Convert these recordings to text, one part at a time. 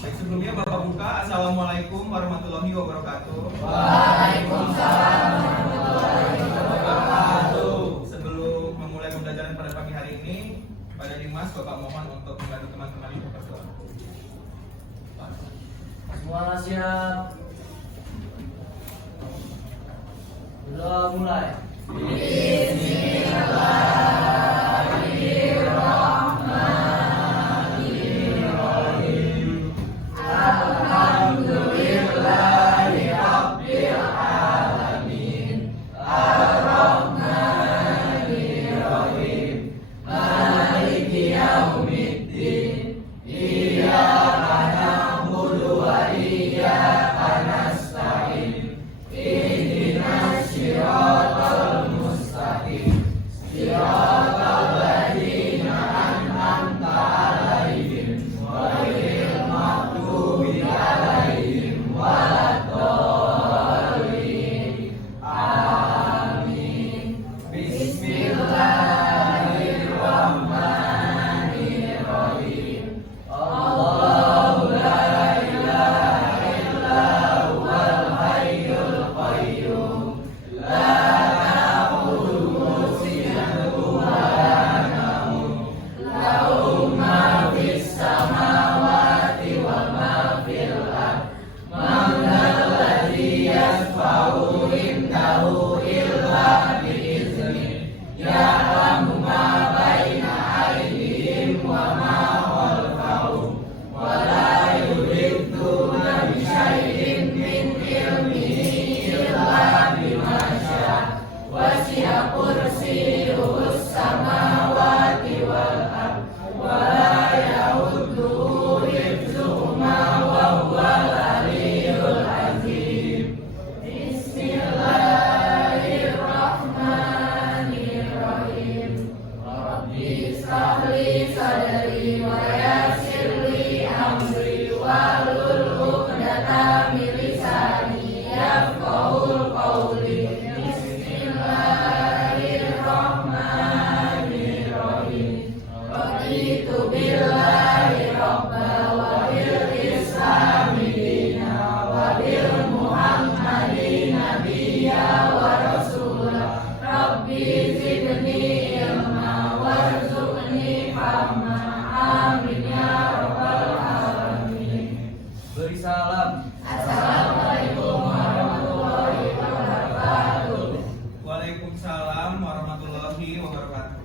Baik, sebelumnya Bapak buka. Assalamualaikum warahmatullahi wabarakatuh. Waalaikumsalam warahmatullahi wabarakatuh. Sebelum memulai pembelajaran pada pagi hari ini, pada Dimas Bapak mohon untuk membantu teman-teman yang berdoa. Semua siap. Doa mulai. Beri salam. Assalamualaikum warahmatullahi wabarakatuh. Waalaikumsalam warahmatullahi wabarakatuh.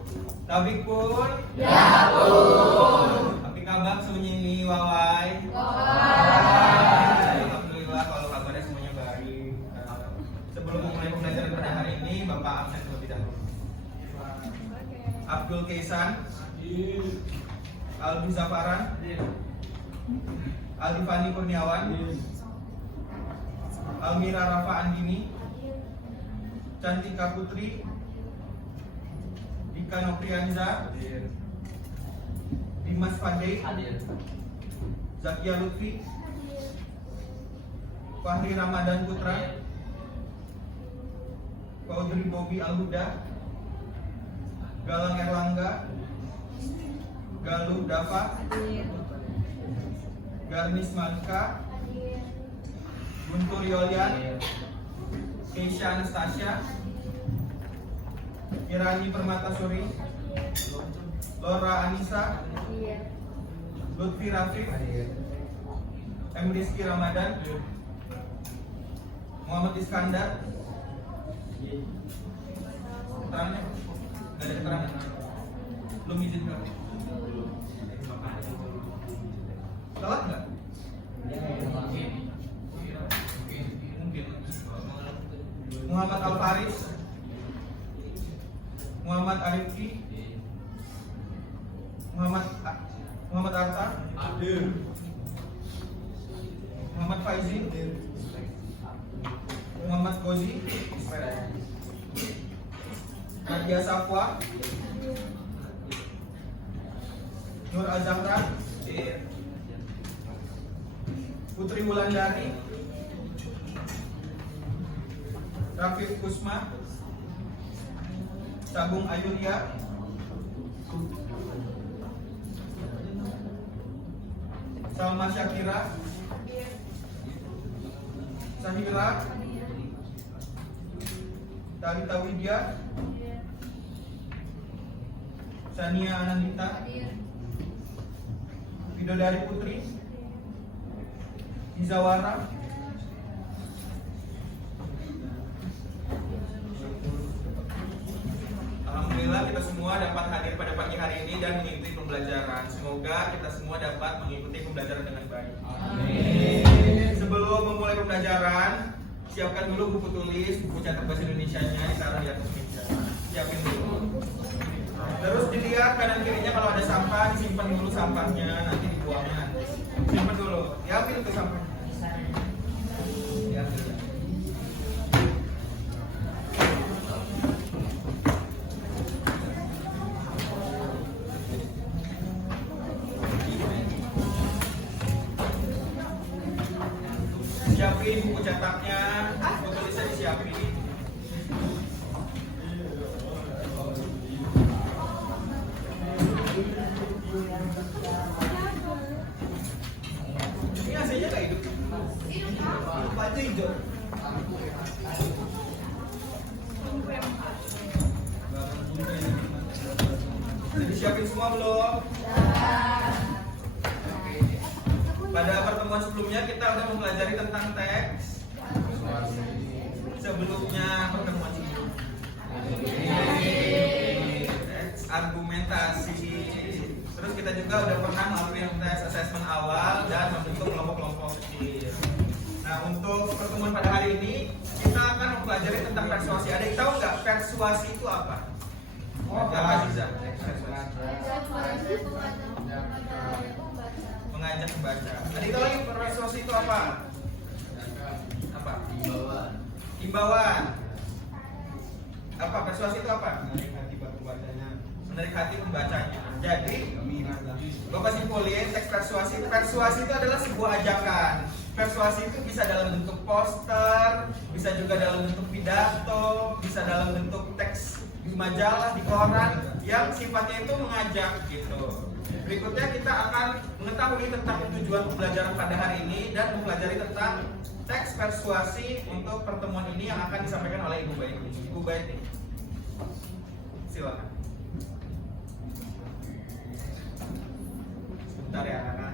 Tabik pun. Ya pun. Tapi kabar sunyi wawai. Wahai. Alhamdulillah kalau kabarnya semuanya baik. Sebelum memulai pembelajaran pada hari ini, Bapak absen terlebih dahulu. Abdul Kaisan, Aldi Zafaran, Aldi Fani Kurniawan, Almira Rafa Andini, Cantika Putri, Dika Noprianza, Dimas Fadei, Zakia Lutfi, Fahri Ramadan Putra, Paudri Bobi Alhuda, Galang Erlangga, Galuh Dava, Garnis Malika, Guntur Yolian, Keisha Anastasia, Irani Permatasuri, Laura Anissa, Lutfi Rafiq, M. Rizky Ramadan, Muhammad Iskandar. Keterangannya? Gak ada keterangan. Belum izin kan? Telat nggak? Mungkin. Muhammad Al Faris, Muhammad Arifki, Muhammad Arta, Muhammad Faizi, Muhammad Kozi, Nadia Safwa, Nur Azahra, Putri Wulandari, Rafiq Kusma, Sabung Ayulia, Salma Syakira, Sahira, Talita Widya, Sania Anandita, Bidodari Putri, Izawara, Alhamdulillah kita semua dapat hadir pada pagi hari ini dan mengikuti pembelajaran. Semoga kita semua dapat mengikuti pembelajaran dengan baik. Amin. Sebelum memulai pembelajaran, siapkan dulu buku tulis, buku catat bahasa Indonesianya ditaruh di atas meja. Siapin dulu. Terus dilihat kanan kirinya kalau ada sampah, disimpan dulu sampahnya, nanti dibuangnya nanti. Simpan dulu, diambil tuh sampahnya. Diambil. Siapin buku cetaknya, buku tulisnya disiapin. Ini AC-nya nggak hidup? Lupa aja hijau. Udah disiapin semua belum? Pada pertemuan sebelumnya kita udah mempelajari tentang teks. Sebelumnya pertemuan sebelumnya teks argumentasi. Terus kita juga udah pernah melakukan tes asesmen awal dan membentuk kelompok-kelompok kecil. Nah, untuk pertemuan pada hari ini kita akan mempelajari tentang persuasi. Ada yang tahu nggak persuasi itu apa? Apa Ziza? Mengajak membaca. Ada yang tahu lagi persuasi itu apa? Apa? Himbauan. Apa persuasi itu apa? Menarik hati pembacanya. Menarik hati pembacanya. Jadi, Bapak simpulin teks persuasi itu adalah sebuah ajakan. Persuasi itu bisa dalam bentuk poster, bisa juga dalam bentuk pidato, bisa dalam bentuk teks di majalah, di koran yang sifatnya itu mengajak gitu. Berikutnya kita akan mengetahui tentang tujuan pembelajaran pada hari ini dan mempelajari tentang teks persuasi untuk pertemuan ini yang akan disampaikan oleh Ibu Baiti. Ibu Baiti, silakan. Sebentar ya anak-anak.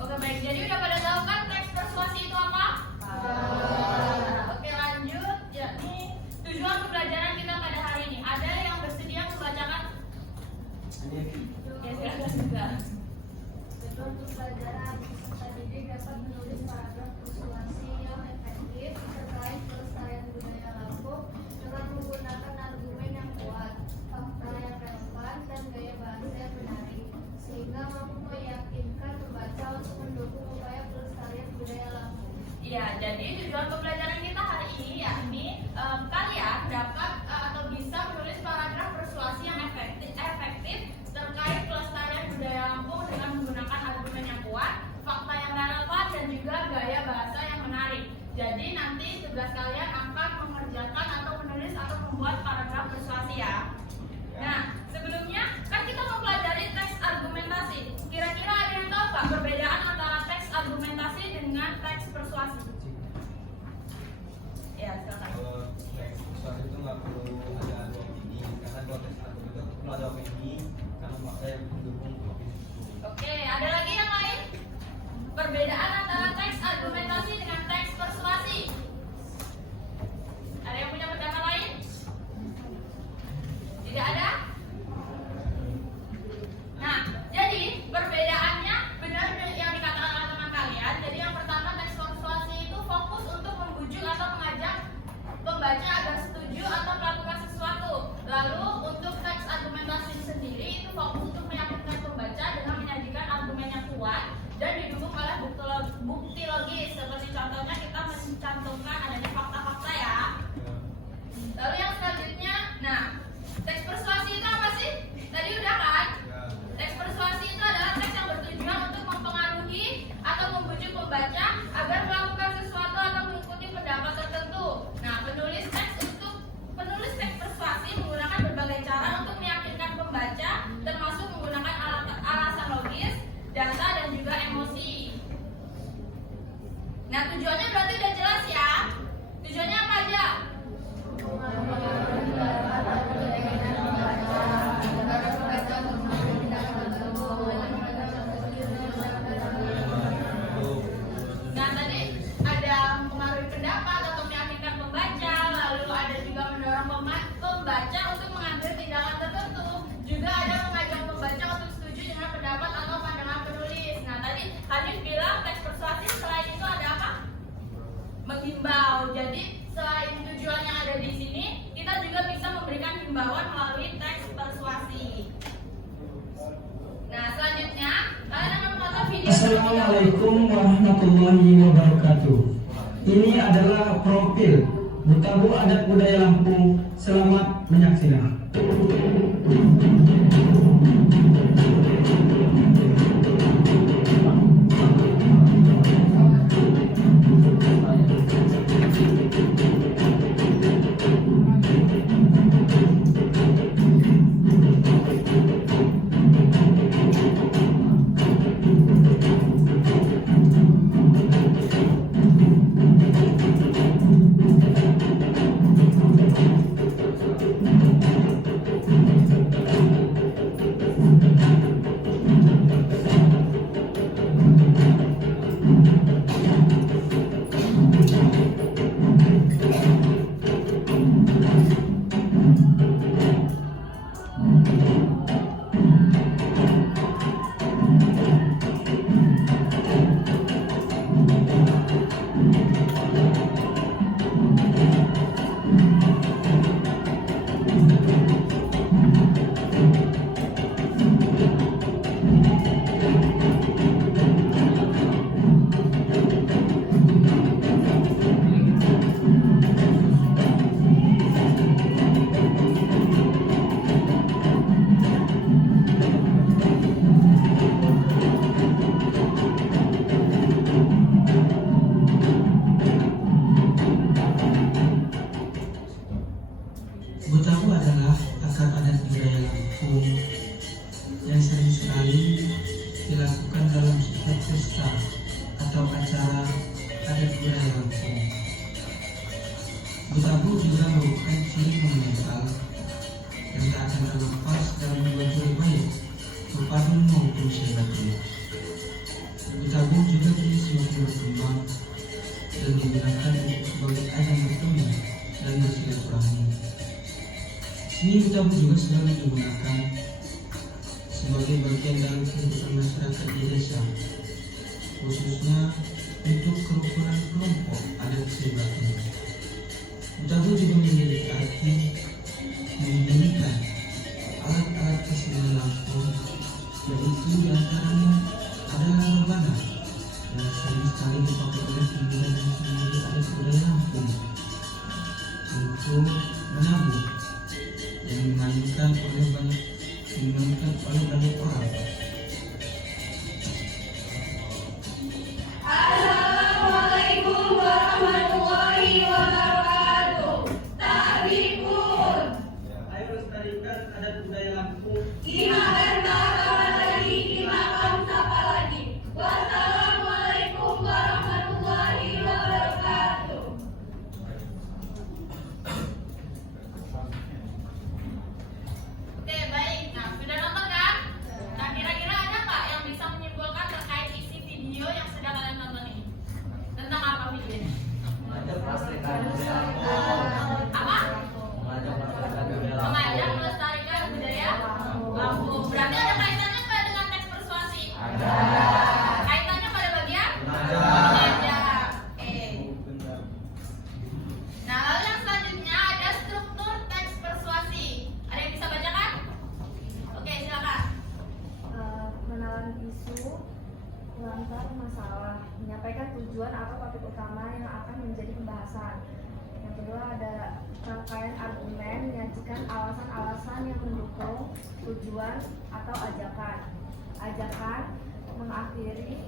Oke baik, jadi udah pada tahu kan teks persuasi itu apa? Oke lanjut, yakni tujuan pembelajaran kita pada hari ini. Ada yang bersedia membacakan? Ya silakan juga. Tujuan pembelajaran peserta didik dapat menulis paragraf persuasi yang efektif terkait pelestarian budaya Lampung dengan menggunakan argumen yang kuat, fakta yang relevan, dan gaya bahasa yang menarik, sehingga mampu meyakinkan pembaca untuk mendukung upaya pelestarian budaya Lampung. Iya, jadi tujuan pembelajaran kita hari ini yakni kalian dapat atau bisa menulis paragraf persuasi yang efektif terkait pelestarian budaya Lampung dengan menggunakan argumen yang kuat, fakta yang relevan, dan juga gaya bahasa yang menarik. Jadi nanti tugas kalian akan mengerjakan atau menulis atau membuat paragraf persuasi ya. Nah, sebelumnya kan kita mempelajari teks argumentasi. Kira-kira ada yang tahu nggak perbedaan antara teks argumentasi dengan teks persuasi? Ya, silakan. Kalau teks persuasi itu nggak perlu ada dua opini, karena kalau teks argumen itu perlu ada opini karena fakta yang mendukung opini itu. Oke, ada lagi yang lain? Perbedaan antara teks argumentasi dengan teks persuasi. Ada yang punya pendapat lain? Tidak ada? Nah, jadi perbedaannya benar yang dikatakan oleh teman kalian. Jadi yang pertama teks persuasi itu fokus untuk membujuk atau mengajak pembaca agar setuju atau melakukan sesuatu. Lalu untuk teks argumentasi sendiri itu fokus untuk meyakinkan pembaca dengan menyajikan argumen yang kuat dan didukung oleh bukti logis. Seperti contohnya kita mencantumkan adanya fakta-fakta ya. persuasi selain itu ada apa? Menghimbau. Jadi selain tujuan yang ada di sini, kita juga bisa memberikan himbauan melalui teks persuasi. Nah, selanjutnya kalian akan menonton video. Assalamualaikum warahmatullahi wabarakatuh. Ini adalah profil Butabu Adat Budaya Lampung. Selamat menyaksikan. Butabu adalah akar adat budaya Lampung yang sering sekali dilakukan dalam setiap pesta atau acara adat budaya Lampung. Butabu juga merupakan ciri monumental yang tak akan terlepas dalam membuat baik berpadun maupun silaturahmi. Butabu juga kini semakin berkembang dan digunakan sebagai ajang bertemu dan bersilaturahmi. Seni Butabu juga selalu digunakan sebagai bagian dalam kehidupan masyarakat di desa, khususnya untuk kerukunan kelompok adat sebagian. Butabu juga memiliki arti membunyikan alat-alat kesenian Lampung, yaitu diantaranya adalah rebana yang sering sekali dipakai oleh pimpinan dan pemuda adat budaya Lampung untuk menabung yang dimainkan oleh banyak orang. Assalamualaikum warahmatullahi wabarakatuh. Tabrikun. Ayo lestarikan adat budaya Lampung. Ima berbahagia lagi, ima sapa lagi. Wassalamualaikum warahmatullahi wabarakatuh. Oke, baik. Nah, sudah nonton kan? Nah, kira-kira ada nggak yang bisa menyimpulkan terkait isi video yang sedang kalian tonton ini? Tentang apa videonya? Mengajak melestarikan budaya Lampung. Apa? Mengajak melestarikan budaya Lampung. Mengajak melestarikan budaya Lampung. Berarti ada kaitannya nggak dengan teks persuasi? Ada. Kaitannya pada bagian? Mengajak. Mengajak. Oke. Nah, lalu yang selanjutnya ada struktur teks persuasi. Ada yang bisa bacakan? Oke, silakan. Menawan isu, mengantar masalah, menyampaikan tujuan atau topik utama yang akan menjadi pembahasan. Yang kedua ada rangkaian argumen, menyajikan alasan-alasan yang mendukung tujuan atau ajakan. Ajakan mengakhiri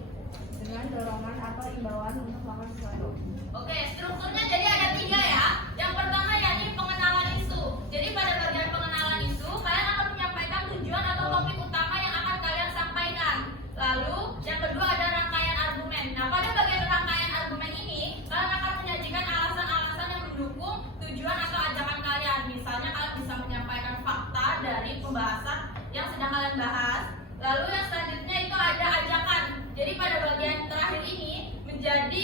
dengan dorongan atau imbauan untuk melakukan sesuatu. Oke, strukturnya jadi ada 3 ya. Yang pertama yakni pengenalan isu. Jadi pada bagian pengenalan isu, kalian akan menyampaikan tujuan atau topik utama yang akan kalian sampaikan. Lalu, yang kedua ada rangkaian argumen. Nah, pada bagian rangkaian argumen ini, kalian akan menyajikan alasan-alasan yang mendukung tujuan atau ajakan kalian. Misalnya kalian bisa menyampaikan fakta dari pembahasan yang sedang kalian bahas. Lalu yang selanjutnya itu ada ajakan. Jadi pada bagian terakhir ini menjadi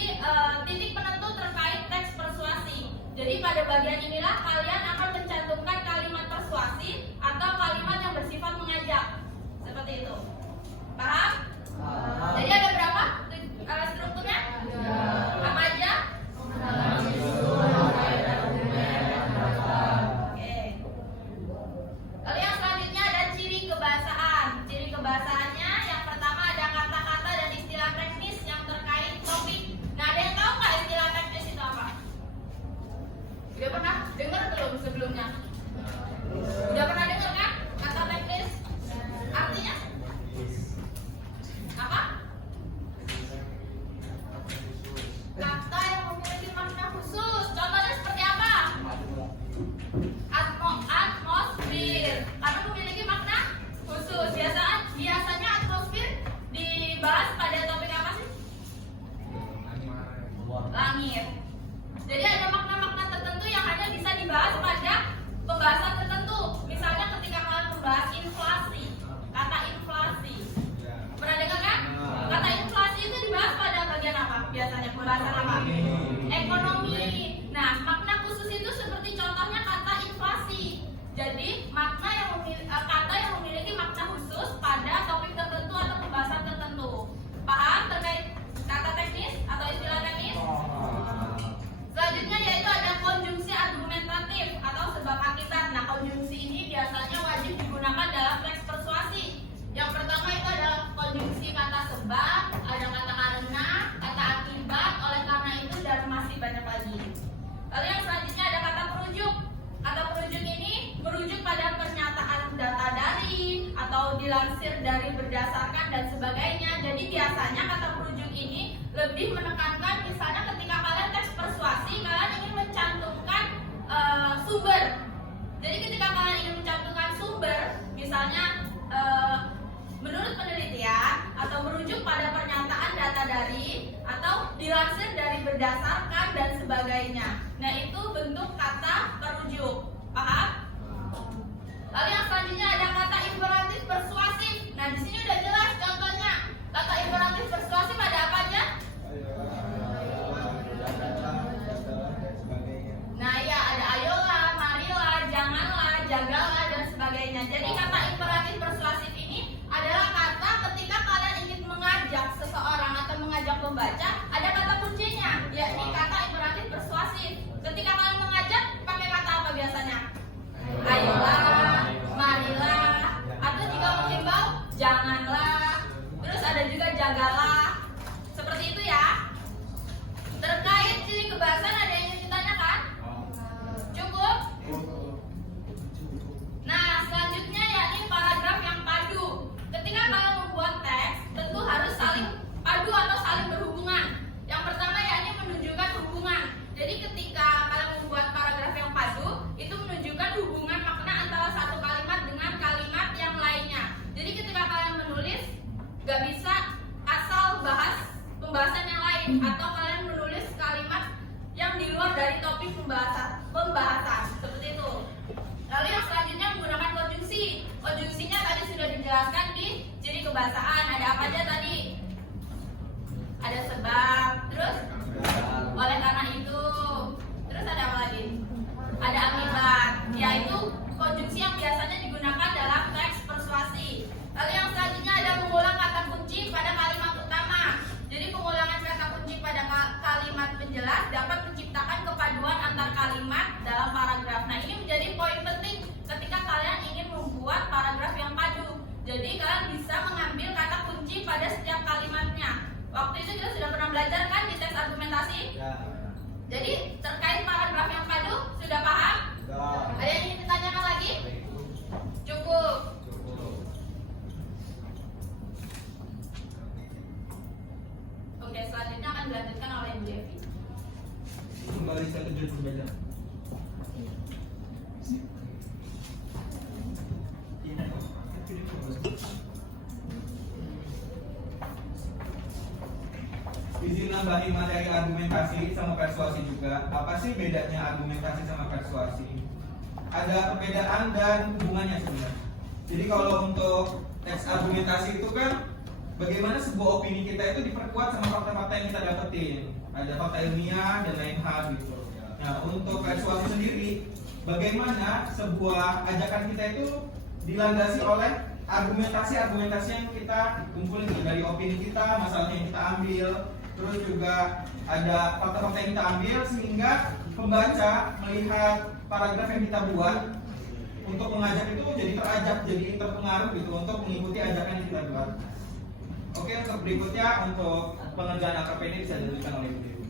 titik penentu terkait teks persuasi. Jadi pada bagian inilah kalian akan mencantumkan kalimat persuasi atau kalimat yang bersifat mengajak. Seperti itu. Paham? Jadi ada berapa strukturnya? Apa aja? Oke. Lalu yang selanjutnya ada ciri kebahasaan. Ciri kebahasaannya yang pertama ada kata-kata dan istilah teknis yang terkait topik. Nah, ada yang tahu nggak istilah teknis itu apa? Udah pernah dengar belum sebelumnya? Udah pernah dengar kan kata teknis? Artinya apa? Kata yang memiliki makna khusus. Contohnya seperti apa? Atmosfer. Karena memiliki makna khusus. Biasanya atmosfer dibahas pada topik apa sih? Langit. Jadi ada makna-makna tertentu yang hanya bisa dibahas pada pembahasan tertentu. Misalnya ketika kalian membahas inflasi, kata inflasi. Pernah dengar kan? Kata inflasi itu dibahas pada bagian apa? Biasanya pembahasan apa? Ekonomi. Nah, makna khusus itu seperti contohnya kata inflasi. Jadi, kata yang memiliki makna khusus pada topik tertentu atau pembahasan tertentu. Paham terkait kata teknis atau istilah teknis? Selanjutnya yaitu ada konjungsi argumentatif atau sebab akibat. Nah, konjungsi ini biasanya wajib digunakan dalam teks persuasi. Yang pertama itu adalah konjungsi kata sebab, ada kata karena, kata akibat, oleh karena itu, dan masih banyak lagi. Lalu yang selanjutnya ada kata perujuk. Kata perujuk ini merujuk pada pernyataan data dari atau dilansir dari berdasarkan dan sebagainya. Jadi biasanya kata perujuk ini lebih menekankan misalnya ketika kalian teks persuasi, kalian ingin mencantumkan sumber. Jadi ketika kalian ingin mencantumkan sumber, misalnya menurut penelitian atau merujuk pada pernyataan data dari atau dilansir dari berdasarkan dan sebagainya. Nah, itu bentuk kata perujuk. Paham? Lalu yang selanjutnya ada kata imperatif persuasif. Nah, di sini udah jelas contohnya. Kata imperatif persuasif ada apa aja? Nah, ya ada ayolah, marilah, janganlah, jagalah, dan sebagainya. Jadi kata imperatif persuasif ini adalah kata ketika kalian ingin mengajak seseorang atau mengajak pembaca, ada kata kuncinya, yakni kata imperatif persuasif. Ketika kalian mengajak, pakai kata apa biasanya? Ayolah, marilah, atau jika menghimbau, janganlah. Terus ada juga jagalah. Seperti itu ya. Terkait ciri kebahasaan ada yang ingin ditanyakan? Cukup? Nah, selanjutnya yakni paragraf yang padu. Ketika kalian membuat teks, tentu harus saling padu atau saling berhubungan. Yang pertama yakni menunjukkan hubungan. Jadi ketika kalian membuat paragraf yang padu, itu menunjukkan hubungan makna antara satu kalimat dengan kalimat yang lainnya. Jadi ketika kalian menulis, gak bisa asal bahas pembahasan yang lain, atau kalian menulis kalimat yang di luar dari topik pembahasan seperti itu. Lalu yang selanjutnya menggunakan konjungsi. Konjungsinya tadi sudah dijelaskan di ciri kebahasaan. Ada apa aja tadi? Ada sebab, terus oleh karena itu, terus ada apa lagi? Ada akibat, yaitu konjungsi yang biasanya digunakan dalam teks persuasi. Lalu yang selanjutnya ada mengulang kata kunci pada kalimat utama. Jadi pengulangan kata kunci pada kalimat penjelas dapat menciptakan kepaduan antar kalimat dalam paragraf. Nah, ini menjadi poin penting ketika kalian ingin membuat paragraf yang padu. Jadi kalian bisa mengambil kata kunci pada setiap kalimatnya. Waktu itu kita sudah pernah belajar kan di teks argumentasi? Ya. Jadi terkait paragraf yang padu sudah paham? Ada yang ingin ditanyakan lagi? Cukup. Oke, selanjutnya akan dilanjutkan oleh Bu Devi. Kembali saya ke judul berbeda. Izin nambahin materi argumentasi sama persuasi juga. Apa sih bedanya argumentasi sama persuasi? Ada perbedaan dan hubungannya sebenarnya. Jadi kalau untuk teks argumentasi itu kan bagaimana sebuah opini kita itu diperkuat sama fakta-fakta yang kita dapetin. Ada fakta ilmiah dan lain hal gitu. Nah, untuk persuasi sendiri, bagaimana sebuah ajakan kita itu dilandasi oleh argumentasi yang kita kumpulin dari opini kita, masalah yang kita ambil, terus juga ada fakta-fakta yang kita ambil sehingga pembaca melihat paragraf yang kita buat untuk mengajak itu jadi terajak, jadi terpengaruh gitu untuk mengikuti ajakan yang kita buat. Oke, untuk berikutnya untuk pengerjaan AKP ini bisa dilanjutkan oleh Ibu Dewi.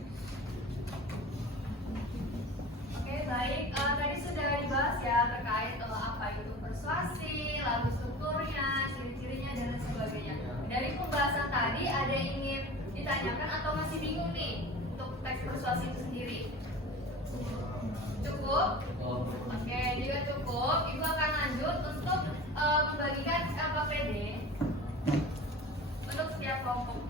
Oke, baik. Tadi sudah dibahas ya terkait apa itu persuasi, lalu strukturnya, ciri-cirinya dan lain sebagainya. Dari pembahasan tadi ada yang ingin ditanyakan atau masih bingung nih untuk teks persuasi itu sendiri? Cukup? Oke, jika cukup, Ibu akan lanjut untuk membagikan LKPD untuk setiap kelompoknya.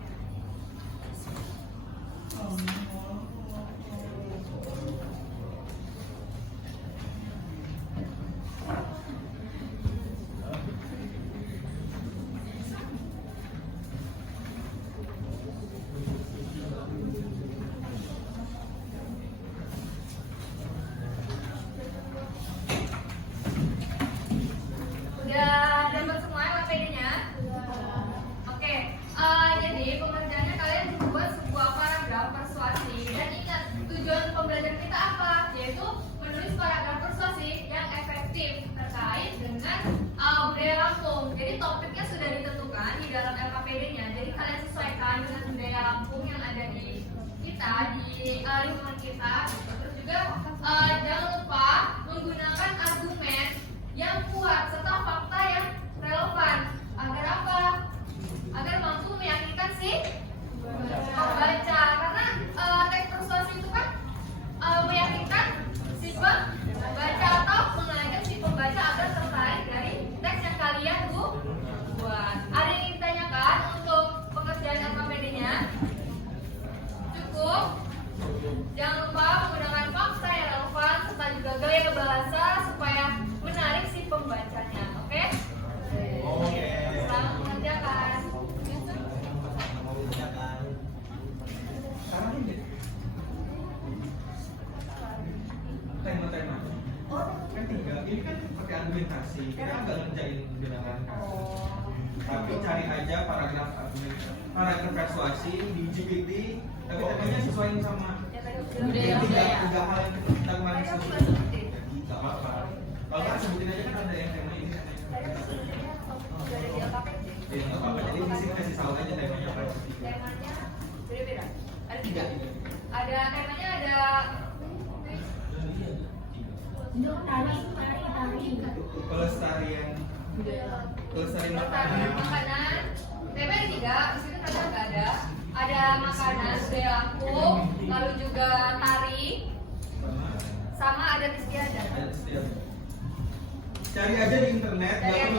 Udah dapat semua LKPD-nya? Oke, jadi pengerjaannya kalian membuat sebuah paragraf persuasi dan ingat tujuan pembelajaran kita apa? Yaitu menulis paragraf persuasi yang efektif terkait dengan budaya Lampung. Jadi topiknya sudah ditentukan di dalam LKPD-nya. Jadi kalian sesuaikan dengan budaya Lampung yang ada di kita, di lingkungan kita. Terus juga jangan lupa menggunakan argumen yang kuat serta fakta yang relevan. Agar apa? Agar mampu meyakinkan si pembaca. Karena teks persuasi itu kan meyakinkan si pembaca atau mengajak si pembaca agar tertarik dari teks yang kalian buat. Ada yang ditanyakan untuk pekerjaan LKPD-nya? Cukup? Jangan lupa menggunakan fakta yang relevan serta juga gaya bahasa supaya menarik si pembacanya. Oke? Oke. Selamat mengerjakan. Sekarang ini tema-tema. Kan tinggal ini kan pakai argumentasi. Kita kan nggak ngerjain genangan kasus. Tapi cari aja paragraf persuasi di GPT. Tapi temanya sesuaiin sama tiga hal yang kita kemarin sebutin. Gak apa-apa. Kalau nggak sebutin aja kan ada yang tema ini. Iya, nggak apa-apa. Jadi di sini kasih tahu aja temanya apa. Temanya beda-beda. Ada tiga. Ada temanya ada Pelestarian pelestarian makanan. Tema ada tiga. Di situ ternyata nggak ada. Ada makanan budaya Lampung, lalu juga tari, sama ada istiadat. Cari aja di internet, nggak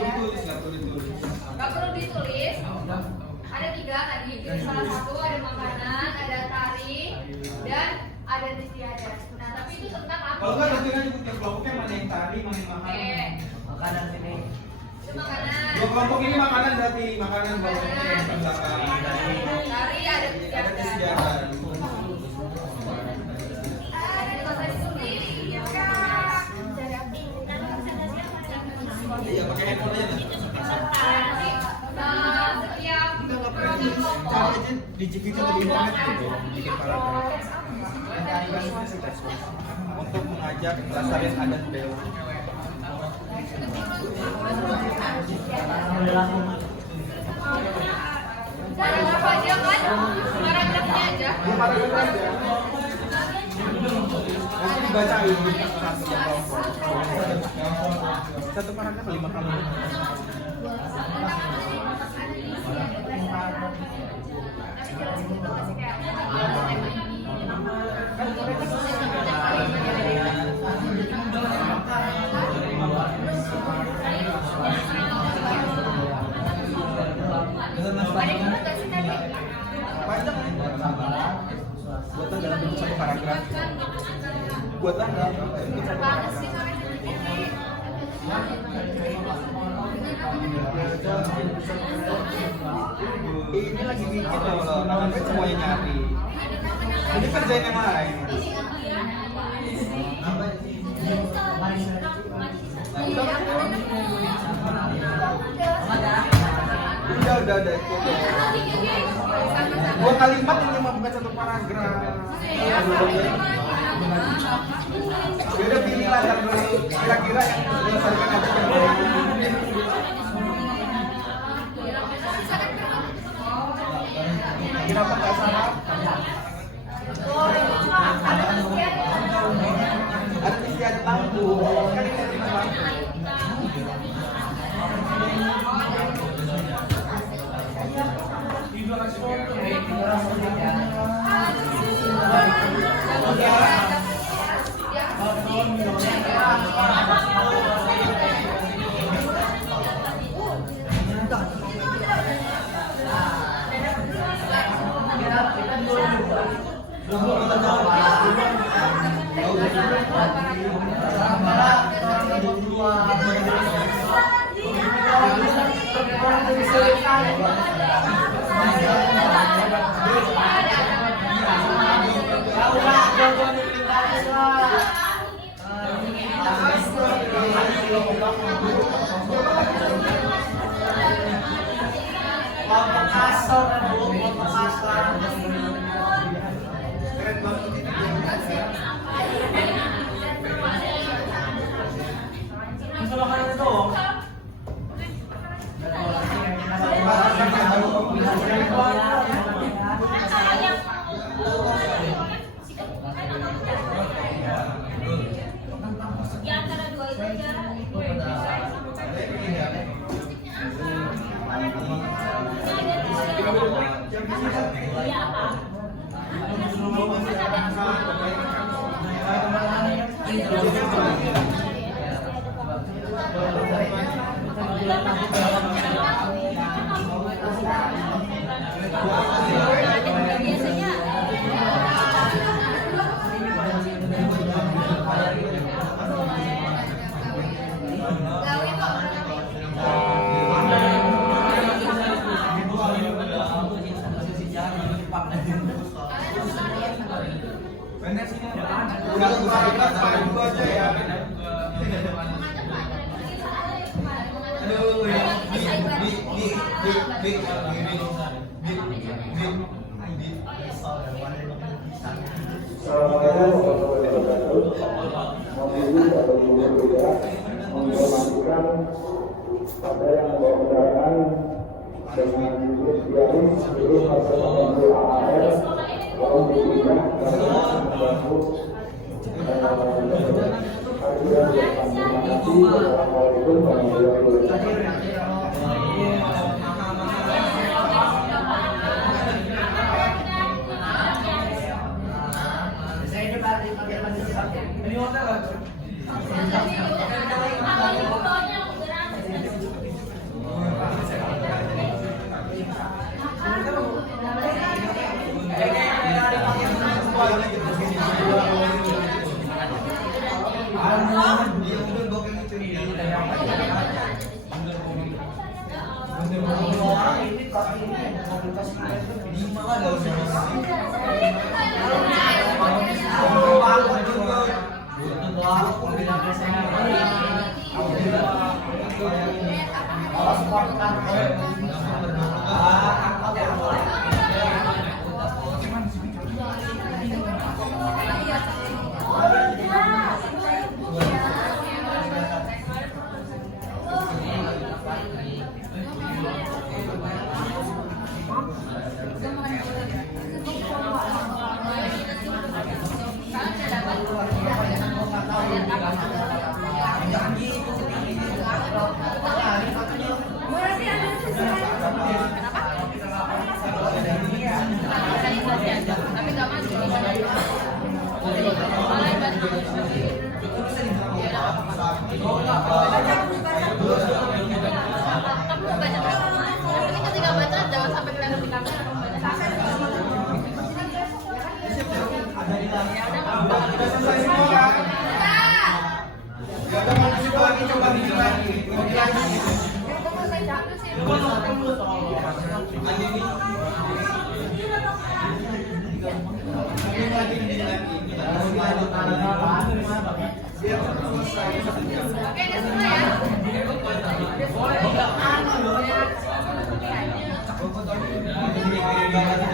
perlu ditulis. Ada tiga tadi. Jadi salah satu ada makanan, ada tari, dan ada istiadat. Nah, tapi itu tentang apa? Kalau nggak nanti aja tiap kelompoknya mana yang tari, mana yang Oke. makanan. Makanan ini. Itu makanan. Dua kelompok ini makanan berarti makanan kelompoknya yang belakang. Tari ada Ada istiadat. istiadat. Ada di kota sendiri. Iya, pakai handphone aja. Setiap program kelompok Cari aja di GPT atau di internet gitu, bikin paragraf. Untuk mengajak pelestarian adat budaya. paragraf aja kan? Paragrafnya aja. Nanti dibacain satu paragraf 5 kali. Nanti jelasin gitu kasih kayak Panjang nih. Buatlah dalam bentuk satu paragraf. Buatlah dalam bentuk satu paragraf. Ini lagi bikin loh, namanya semuanya nyari. Ini kerjain yang lain. Udah cukup. Dua kalimat ini cuma bukan satu paragraf. Beda pilihlah yang kira-kira yang berdasarkan apa yang kenapa nggak salah? Ada isian lampu, kan ini isian lampu. Menginformasikan ada yang membawa kendaraan dengan virus atau AAR tolong dipindah karena mengganggu Assalamualaikum warahmatullahi wabarakatuh.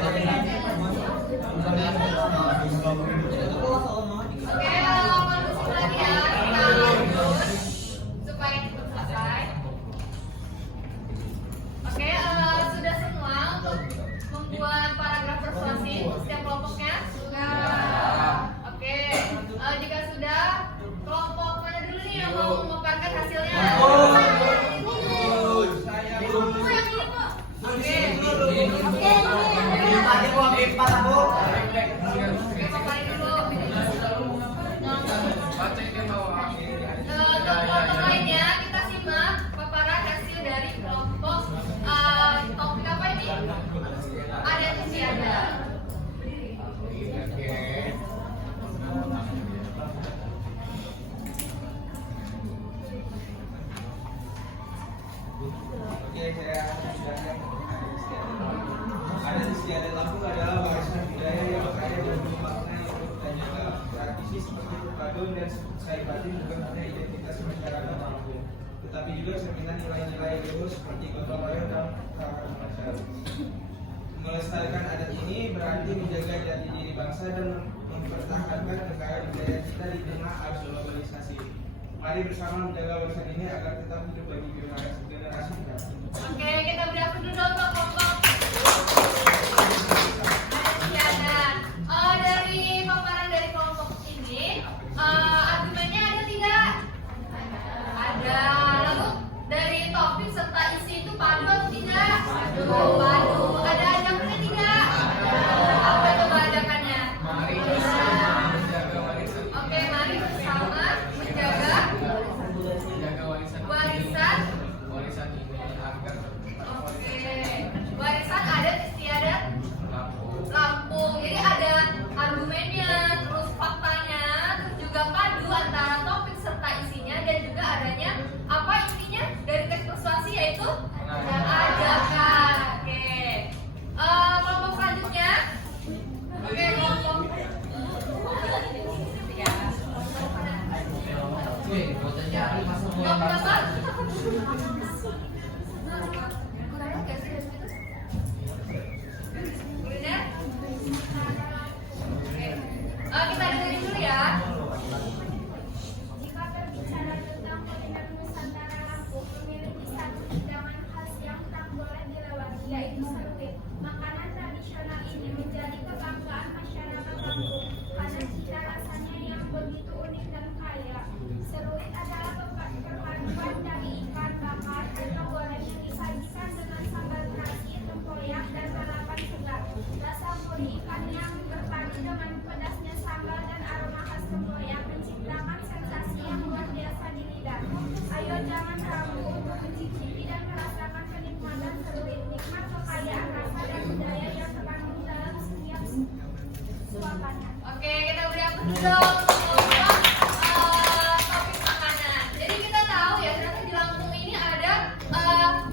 Oke, mau memaparkan hasilnya? Saya Tadi mau ambil 4 aku. Oke, paparin dulu. Untuk lainnya kita simak paparan hasil dari kelompok topik apa ini? Adat istiadat. Oke, saya ada istiadat Lampung adalah warisan budaya yang kaya dan bermakna yang bertanya tradisi seperti perpaduan dan saibatin bukan hanya identitas masyarakat Lampung, tetapi juga cerminan nilai-nilai luhur seperti gotong royong dan kerukunan masyarakat. Melestarikan adat ini berarti menjaga jati diri bangsa dan mempertahankan kekayaan budaya kita di tengah arus globalisasi. Mari bersama menjaga warisan ini agar tetap hidup bagi generasi mendatang. Oke, kita beri aplaus dulu untuk kelompok adat istiadat. Dari paparan dari kelompok ini, argumennya ada tidak? Ada. Lalu dari topik serta isi itu padu atau tidak? Padu. Ada ajakannya tidak? Apa itu ajakannya? Oke, mari bersama menjaga warisan. Oke, warisan adat istiadat Lampung. Jadi ada argumennya, terus faktanya, terus juga padu antara topik serta isinya, dan juga adanya apa intinya dari teks persuasi, yaitu ajakan. Oke, kelompok selanjutnya. Oke, kelompok kelompok apa? Kuliner? Oke. Kita dengerin dulu ya. Jika berbicara tentang kuliner Nusantara Lampung memiliki satu hidangan khas yang tak boleh dilewati, yaitu seruit. Makanan tradisional ini menjadi kebanggaan masyarakat Lampung karena cita rasanya yang begitu unik dan kaya. Seruit adalah perpaduan dari ikan bakar atau goreng yang disajikan dengan sambal terasi, tempoyak, dan lalapan segar. Rasa gurih ikan yang berpadu dengan pedasnya sambal dan aroma khas tempoyak menciptakan sensasi yang luar biasa di lidah. Ayo jangan ragu untuk mencicipi dan merasakan kenikmatan seruit. Nikmat kekayaan rasa dan budaya yang terkandung dalam setiap suapannya. Oke, kita beri aplaus dulu untuk topik makanan. Jadi kita tahu ya, ternyata di Lampung ini ada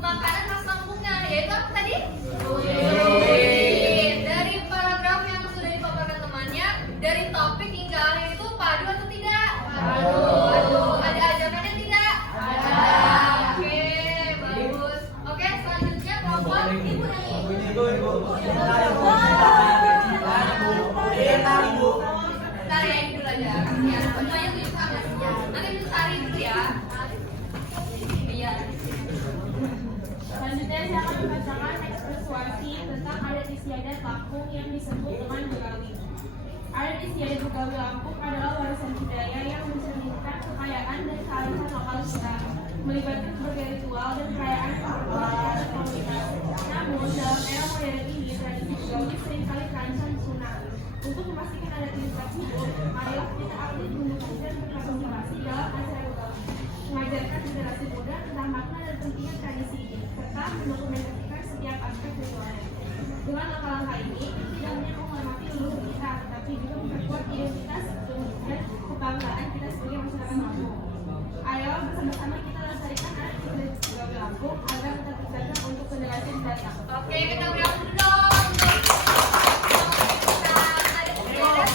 makanan khas Lampungnya, yaitu apa tadi? Seruit. Dari paragraf yang sudah dipaparkan temannya, dari topik hingga akhir itu padu atau tidak? Padu. Ada ajakannya tidak? Ada. Oke, bagus. Oke, selanjutnya kelompok ibu dan Bentar ya, ini dulu aja. Ya, semuanya tuh sama. Nanti bisa cari dulu ya. Iya. Selanjutnya saya akan membacakan teks persuasi tentang adat istiadat Lampung yang disebut dengan Begawi. Adat istiadat Begawi Lampung adalah warisan budaya yang mencerminkan kekayaan dan kearifan lokal kita, melibatkan berbagai ritual dan perayaan komunitas. Namun dalam era modern ini, tradisi Begawi seringkali terancam punah. Untuk memastikan adat ini tetap hidup, marilah kita aktif mendukung dan berpartisipasi dalam acara Begawi, mengajarkan generasi muda tentang makna dan pentingnya tradisi ini, serta mendokumentasikan setiap aspek ritualnya. Dengan langkah-langkah ini, tidak hanya menghormati leluhur kita, tetapi juga memperkuat identitas dan kebanggaan kita sebagai masyarakat Lampung. Ayo bersama-sama kita lestarikan adat istiadat Begawi Lampung agar tetap terjaga untuk generasi mendatang. Oke, kita beri aplaus dulu untuk adat istiadat.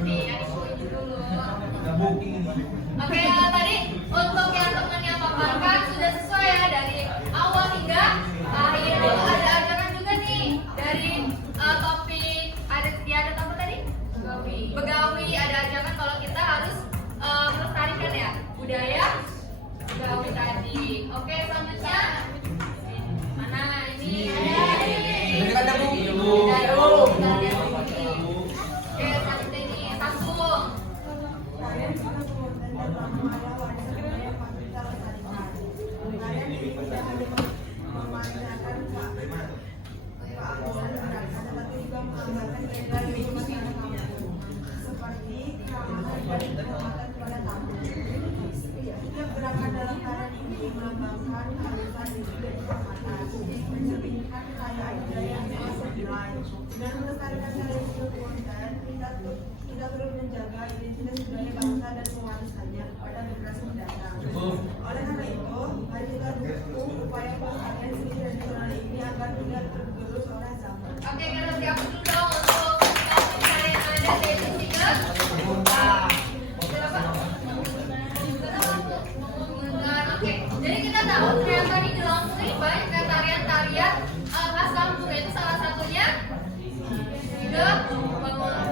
Nih, yang ibu dulu. Oke, tadi untuk yang temannya paparkan sudah sesuai ya, dari awal hingga akhir. Ada ajakan juga nih dari topik adat istiadat apa tadi? Begawi. Ada ajakan kalau kita harus melestarikan ya budaya Begawi tadi. Oke, selanjutnya mana ini? Ada buku. Oke, selanjutnya ini sambung. mengembangkan kearifan diri dan kehormatan, mencerminkan kekayaan budaya yang nilai, dan melestarikan tradisi kebudayaan. Kita terus menjaga identitas budaya bangsa dan mewarisannya kepada generasi mendatang. Oleh karena itu, mari kita dukung upaya pelestarian seni tradisional ini agar tidak tergerus oleh zaman. Oke, kita siap dulu dong untuk karya yang ada di sini. Oke, jadi kita tahu ternyata di Lampung ini banyak tarian-tarian khas Lampung, itu salah satunya hidup bangunan.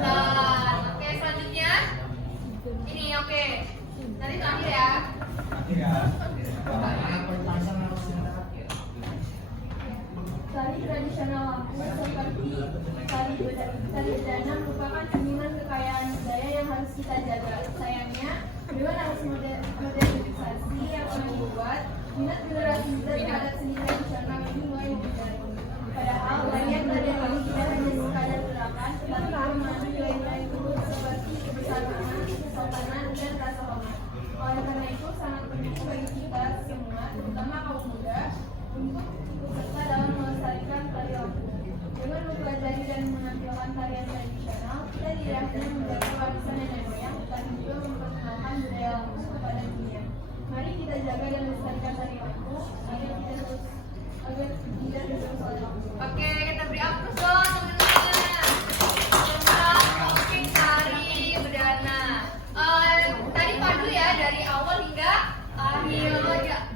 Oke, selanjutnya ini oke. Nanti terakhir ya. Tari tradisional Lampung seperti tari bedana merupakan seniman kekayaan budaya yang harus kita jaga. Sayangnya, dengan arus modernisasi yang telah dibuat, minat generasi muda terhadap seni tradisional ini mulai memudar. Padahal banyak dari yang tidak hanya sekadar gerakan, tetapi mengandung nilai-nilai luhur seperti kebersamaan, kesopanan, dan rasa hormat. Oleh karena itu, sangat penting bagi kita semua, terutama kaum muda, untuk ikut serta dalam melestarikan tari Lampung. Dengan mempelajari dan menampilkan tarian tradisional, kita tidak hanya menjaga warisan nenek moyang, tetapi juga memperkenalkan budaya Lampung kepada dunia. Mari kita jaga dan melestarikan tari Lampung agar tidak terus oleh Lampung. Oke, kita beri aplaus dong teman-teman. Tentang topik tari bedana. Tadi padu ya dari awal hingga akhir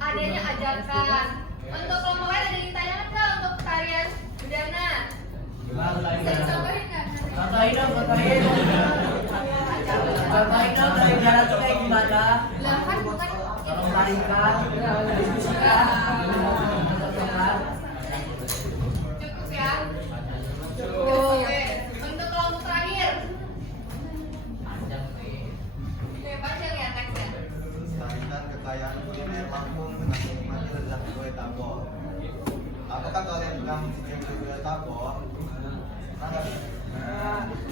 adanya ajakan. Untuk kelompok lain ada yang ditanyakan nggak untuk tarian bedana? Bisa dicobain nggak? Contohin dong, contohin dong dari bedana tuh kayak gimana? Lah kan bukan Tolong tarikan, diskusikan. cukup ya. Oke, untuk kelompok terakhir. Oke, panjang ya teksnya. Melestarikan kekayaan kuliner Lampung dengan menikmati lezat gulai tabor. Apakah kalian pernah mencicipi gulai tabor?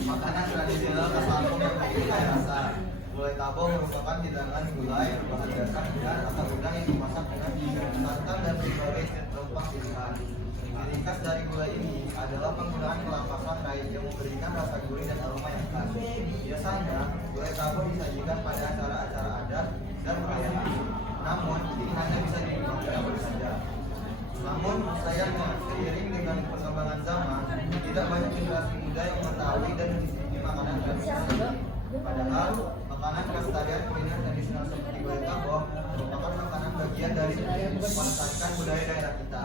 Makanan tradisional khas Lampung yang memiliki kaya rasa. Gulai tabor merupakan hidangan gulai berbahan dasar udang atau udang yang dimasak dengan santan dan berbagai rempah pilihan. Ciri khas dari gulai ini adalah penggunaan kelapa sangrai yang memberikan rasa gurih dan aroma yang khas. Biasanya, gulai tabor disajikan pada acara-acara adat dan perayaan. Namun, ini hanya bisa dinikmati saja. Namun, sayangnya, seiring dengan perkembangan zaman, tidak banyak generasi muda yang mengetahui dan mencicipi makanan tradisional. Padahal, makanan khas tarian kuliner tradisional seperti gulai tabor merupakan makanan bagian dari melestarikan budaya daerah kita.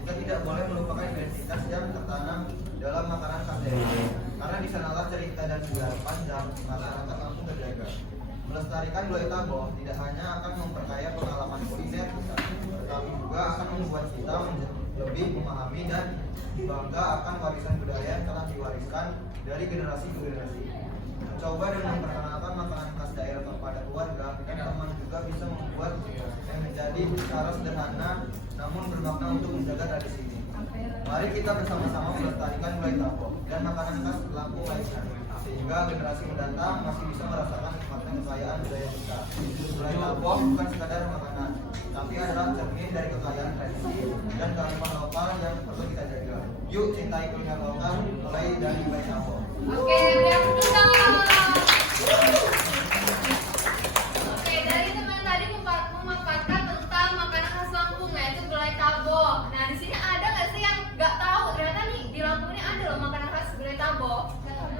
Kita tidak boleh melupakan identitas yang tertanam dalam makanan khas daerah, karena di sanalah cerita dan sejarah panjang masyarakat Lampung terjaga. Melestarikan gulai tabor tidak hanya akan memperkaya pengalaman kuliner kita, tetapi juga akan membuat kita lebih memahami dan bangga akan warisan budaya yang telah diwariskan dari generasi ke generasi. Mencoba dan memperkenalkan makanan khas daerah kepada keluarga dan teman juga bisa membuat yang menjadi cara sederhana namun bermakna untuk menjaga tradisi ini. Mari kita bersama-sama melestarikan gulai tabor dan makanan khas Lampung lainnya, sehingga generasi mendatang masih bisa merasakan nikmatnya kekayaan budaya kita. Gulai tabor bukan sekadar makanan, tapi adalah cermin dari kekayaan tradisi dan kearifan lokal yang perlu kita jaga. Yuk cintai kuliner lokal mulai dari gulai tabor. Oke, beri aplaus dong. Oke, dari teman tadi memaparkan tentang makanan khas Lampung, yaitu gulai tabor. Nah, di sini ada nggak sih yang nggak tahu ternyata nih di Lampung ini ada loh makanan khas gulai tabor?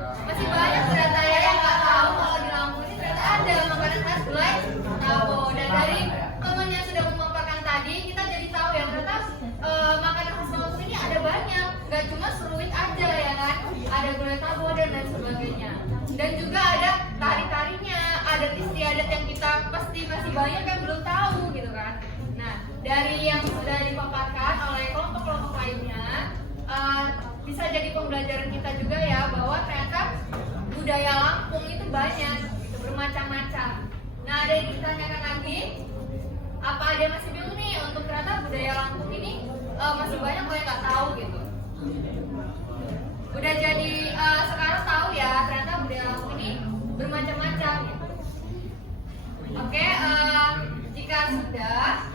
Masih banyak ternyata ya yang nggak tahu kalau di Lampung ini ternyata ada makanan khas gulai tabor. Dan dari teman yang sudah memaparkan tadi, kita jadi tahu ya ternyata makanan khas Lampung ini ada banyak, nggak cuma seruit aja ya kan? Ada gulai tabor dan lain sebagainya. Dan juga ada tari-tarinya, adat istiadat yang kita pasti masih banyak yang belum tahu gitu kan. Nah, dari yang sudah dipaparkan oleh kelompok-kelompok lainnya, bisa jadi pembelajaran kita juga ya bahwa ternyata budaya Lampung itu banyak, gitu, bermacam-macam. Nah, ada yang ditanyakan lagi, apa ada yang masih bingung nih untuk ternyata budaya Lampung ini masih banyak yang nggak tahu gitu. Udah jadi sekarang tahu ya ternyata budaya Lampung ini bermacam-macam gitu. Oke, jika sudah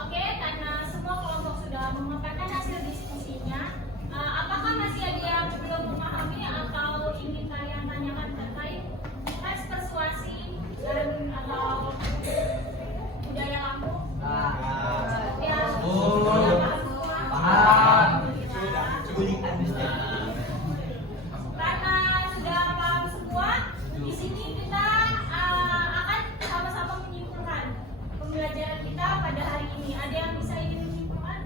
Oke, karena semua kelompok sudah memaparkan hasil diskusinya, apakah masih ada yang belum memahami atau ingin kalian tanyakan terkait teks persuasi dan atau budaya Lampung? Ya, sudah paham semua? Karena sudah paham semua, di sini kita akan sama-sama menyimpulkan pembelajaran kita pada hari ini. Ada yang bisa ingin menyimpulkan?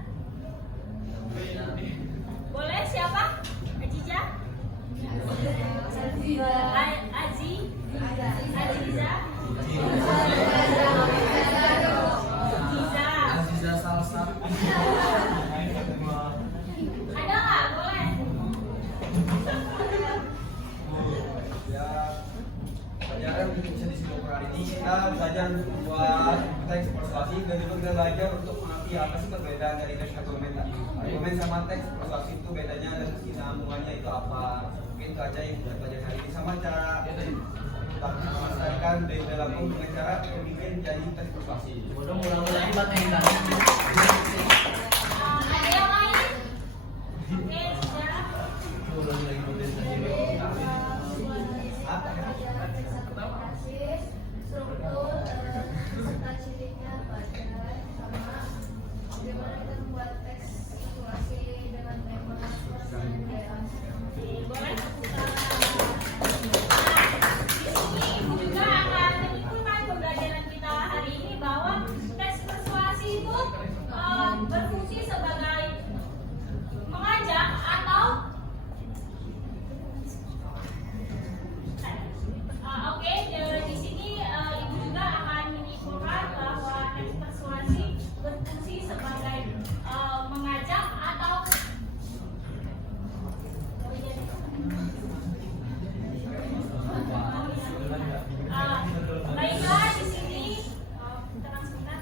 Boleh, siapa? Aziza? Aziza? Giza? salsa. Ada nggak? Boleh. Ya, pelajaran bisa disimpulkan hari ini kita belajar buat teks persuasi dan juga kita belajar untuk mengerti apa sih perbedaan dari teks argumen tadi. Argumen sama teks persuasi itu bedanya dan kesinambungannya itu apa? Mungkin itu aja yang kita belajar hari ini, sama cara melestarikan dari dalam dengan cara bikin jadi teks persuasi. Bodoh mulai materi Ada yang lain? Oke, sudah. Struktur serta cirinya pada sama bagaimana kita membuat teks situasi dengan tema dan daerah. Boleh. Di sini juga akan menyimpulkan pembelajaran kita hari ini bahwa teks persuasi itu berfungsi sebagai mengajak atau oke, di sini ibu juga akan menyimpulkan bahwa teks persuasi berfungsi sebagai mengajak atau baiklah di sini tenang sebentar.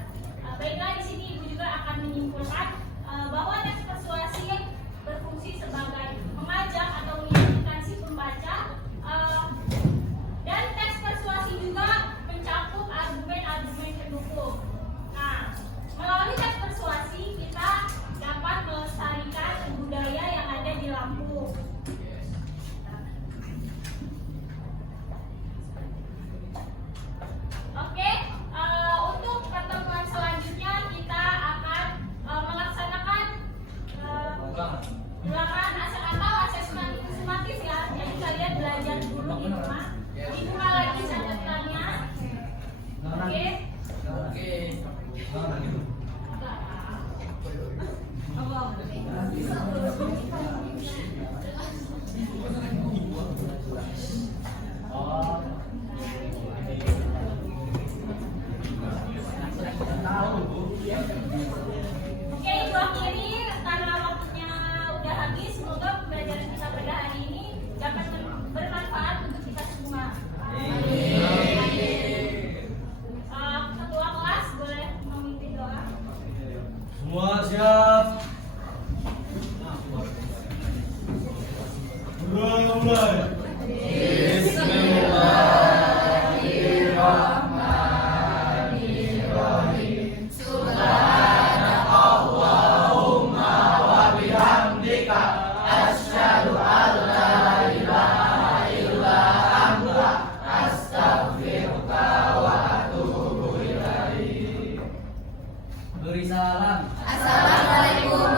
Baiklah di sini ibu juga akan menyimpulkan bahwa teks persuasi berfungsi sebagai mengajak atau meyakinkan si pembaca, dan teks persuasi juga mencakup argumen-argumen pendukung. Nah, melalui teks persuasi kita dapat melestarikan budaya yang ada di Lampung. Oke, untuk pertemuan selanjutnya kita akan melaksanakan ulangan atau asesmen sistematis ya. Jadi kalian belajar dulu di rumah. Dibuka lagi catatannya. Oke. Oke, ibu akhiri karena waktunya udah habis. Semoga pembelajaran kita pada hari ini dapat bermanfaat untuk kita semua. Ketua kelas boleh memimpin doa. Semua siap. Mulai. Beri salam. Assalamualaikum